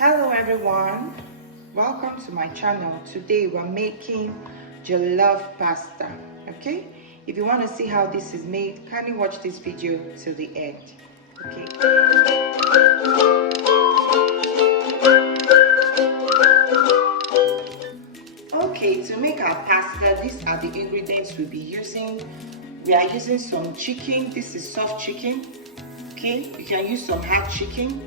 Hello everyone, welcome to my channel. Today we're making jollof pasta. Okay, if you want to see how this is made, kindly watch this video till the end. Okay, to make our pasta, these are the ingredients we'll be using. We are using some chicken. This is soft chicken. Okay, you can use some hard chicken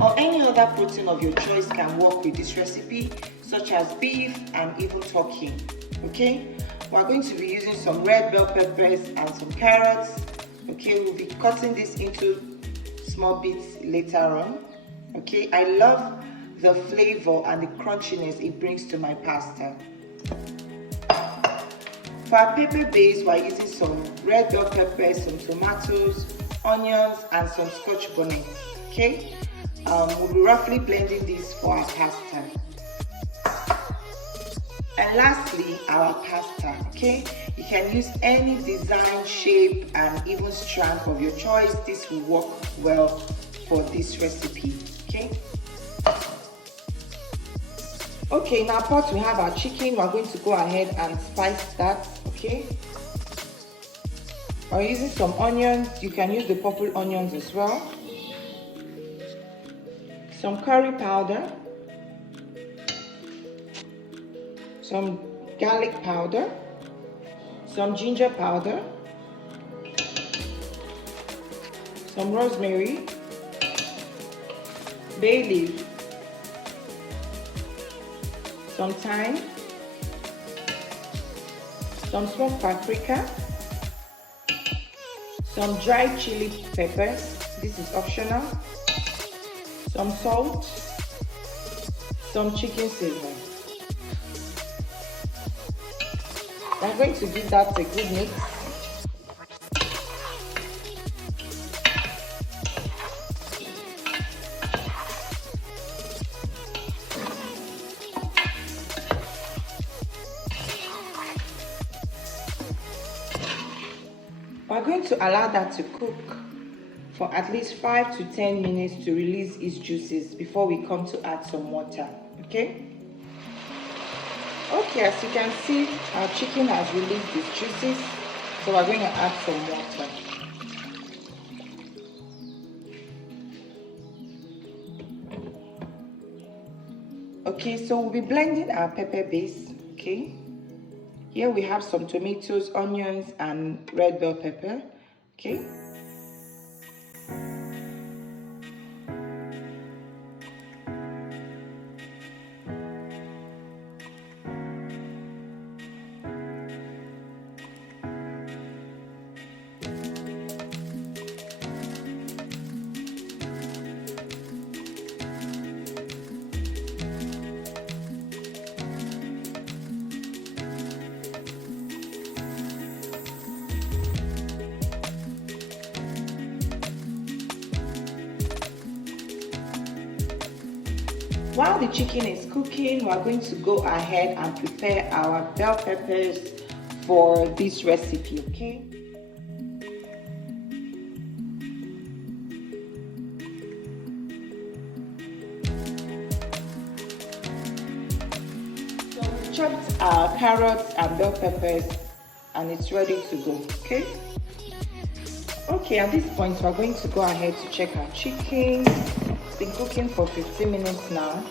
or any other protein of your choice can work with this recipe, such as beef and even turkey. Okay, we're going to be using some red bell peppers and some carrots. Okay, we'll be cutting this into small bits later on. Okay, I love the flavor and the crunchiness it brings to my pasta. For our pepper base, we're using some red bell peppers, some tomatoes, onions, and some scotch bonnet. Okay, we'll be roughly blending this for our pasta. And lastly, our pasta. Okay, you can use any design, shape, and even strength of your choice. This will work well for this recipe. Okay, in our pot we have our chicken. We're going to go ahead and spice that. Okay, we're using some onions. You can use the purple onions as well. Some curry powder, some garlic powder, some ginger powder, some rosemary, bay leaf, some thyme, some smoked paprika, some dried chili peppers, this is optional, some salt, some chicken seasoning. I'm going to give that a good mix. We're going to allow that to cook for at least 5 to 10 minutes to release its juices before we come to add some water. Okay, as you can see, our chicken has released its juices, so we're going to add some water. Okay, so we'll be blending our pepper base. Okay, here we have some tomatoes, onions, and red bell pepper. Okay, while the chicken is cooking, we're going to go ahead and prepare our bell peppers for this recipe. Okay, so we've chopped our carrots and bell peppers and it's ready to go. Okay, at this point we're going to go ahead to check our chicken. It's been cooking for 15 minutes now,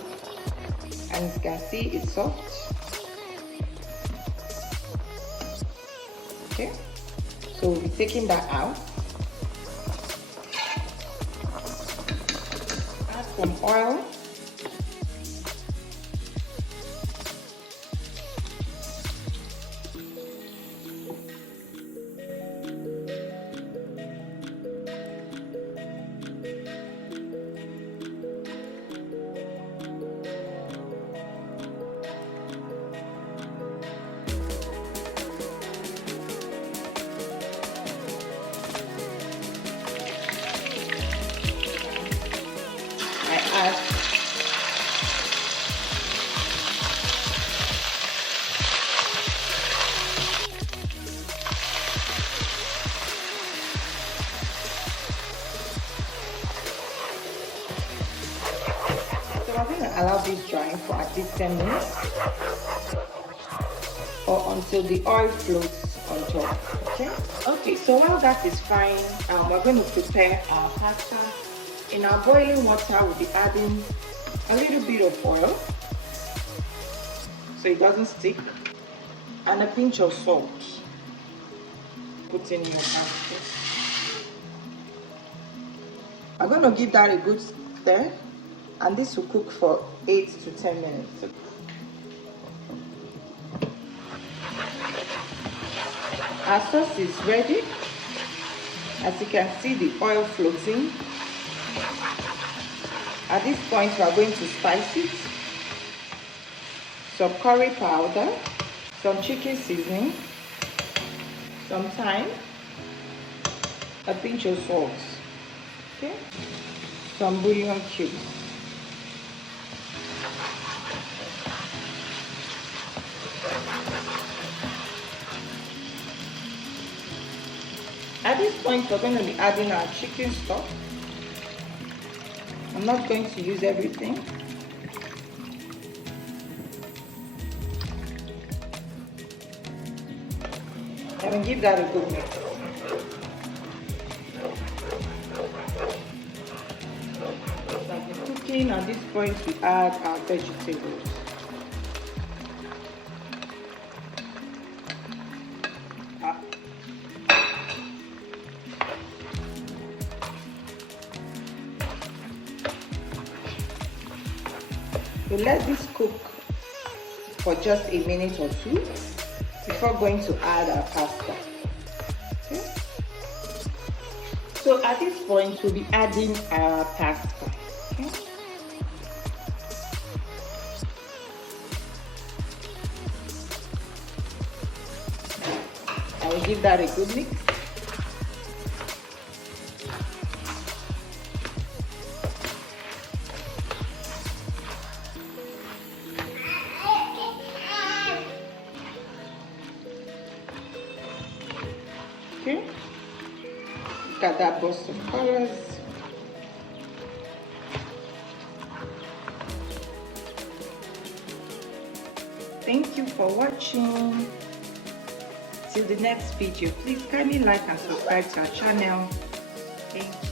and as you can see, it's soft. Okay, so we'll be taking that out. Add some oil. Add I'm going to allow this drying for at least 10 minutes or until the oil floats on top. Okay, so while that is frying, we're going to prepare our pasta. In our boiling water, we'll be adding a little bit of oil so it doesn't stick, and a pinch of salt. Put in your pasta. I'm going to give that a good stir, and this will cook for 8 to 10 minutes. Our sauce is ready. As you can see, the oil floating. At this point, we are going to spice it. Some curry powder, some chicken seasoning, some thyme, a pinch of salt, okay, some bouillon cubes. At this point, we're going to be adding our chicken stock. I'm not going to use everything. And we'll give that a good mix. Like the cooking, at this point we add our vegetables. We'll let this cook for just a minute or two before going to add our pasta. Okay. So at this point, we'll be adding our pasta. Okay. I will give that a good mix. Okay, look at that burst of colors. Thank you for watching. Till the next video, please kindly like and subscribe to our channel. Thank you.